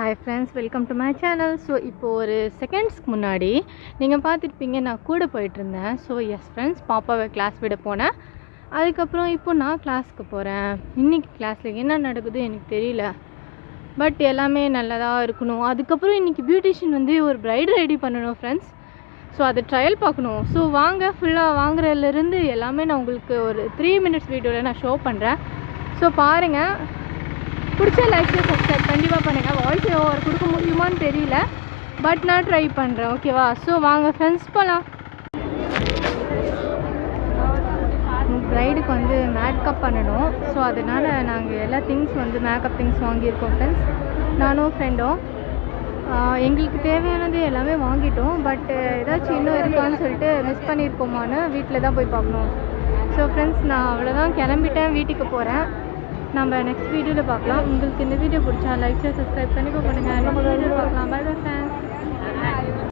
Hi friends, welcome to my channel. So இப்போது ஒரு செகண்ட்ஸ்க்கு முன்னாடி நீங்கள் பார்த்துருப்பீங்க, நான் கூட போயிட்டுருந்தேன். ஸோ எஸ் ஃப்ரெண்ட்ஸ், பாப்பாவை கிளாஸ் விட போனேன். அதுக்கப்புறம் இப்போ நான் கிளாஸ்க்கு போகிறேன். இன்றைக்கி கிளாஸில் என்ன நடக்குது எனக்கு தெரியல, பட் எல்லாமே நல்லதாக இருக்கணும். அதுக்கப்புறம் இன்றைக்கி பியூட்டிஷியன் வந்து ஒரு ப்ரைட் ரெடி பண்ணணும் ஃப்ரெண்ட்ஸ். ஸோ அதை ட்ரையல் பார்க்கணும். ஸோ வாங்க, ஃபுல்லாக வாங்குறதுலேருந்து எல்லாமே நான் உங்களுக்கு ஒரு 3 minutes வீடியோவில் நான் ஷோ பண்ணுறேன். ஸோ பாருங்கள், பிடிச்ச லைக் சப்ஸ்கிரைப் கண்டிப்பாக பண்ணுங்கள். வாய்ஸ் ஓவர் கொடுக்க முடியுமான்னு தெரியல, பட் நான் ட்ரை பண்ணுறேன். ஓகேவா? ஸோ வாங்க ஃப்ரெண்ட்ஸ் போகலாம். ப்ரைடுக்கு வந்து மேக்கப் பண்ணணும். ஸோ அதனால் நாங்கள் எல்லா திங்ஸ் வந்து மேக்கப் திங்ஸ் வாங்கியிருக்கோம் ஃப்ரெண்ட்ஸ், நானும் ஃப்ரெண்டும். எங்களுக்கு தேவையானது எல்லாமே வாங்கிட்டோம், பட் ஏதாச்சும் இன்னும் இருக்கான்னு சொல்லிட்டு மிஸ் பண்ணியிருக்கோமான்னு வீட்டில் தான் போய் பார்க்கணும். ஸோ ஃப்ரெண்ட்ஸ், நான் அவ்வளோதான், கிளம்பிட்டேன், வீட்டுக்கு போகிறேன். நம்ம நெக்ஸ்ட் வீடியோவில் பார்க்கலாம். உங்களுக்கு இந்த வீடியோ பிடிச்சா லைக் ஷேர் சப்ஸ்கிரைப் கண்டிப்பாக பண்ணுங்கள்.